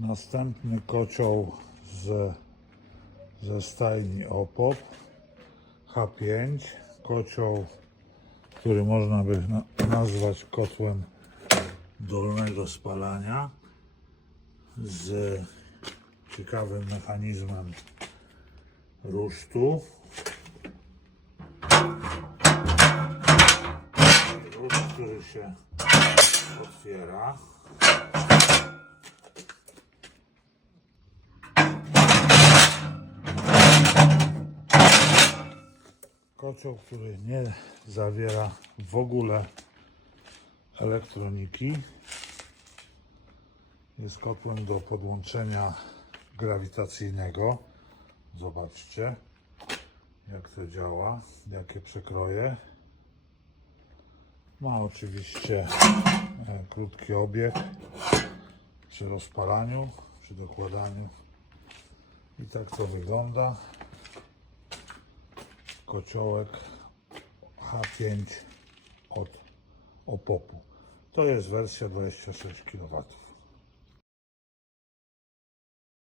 Następny kocioł z, ze stajni OPOP H5. Kocioł, który można by na, nazwać kotłem dolnego spalania z ciekawym mechanizmem rusztu. Ruszt, który się otwiera. Kocioł, który nie zawiera w ogóle elektroniki. Jest kotłem do podłączenia grawitacyjnego. Zobaczcie, jak to działa, jakie przekroje. Ma oczywiście e, krótki obieg przy rozpalaniu, przy dokładaniu. I tak to wygląda. Kociołek H5 od Opopu. To jest wersja 26 kW.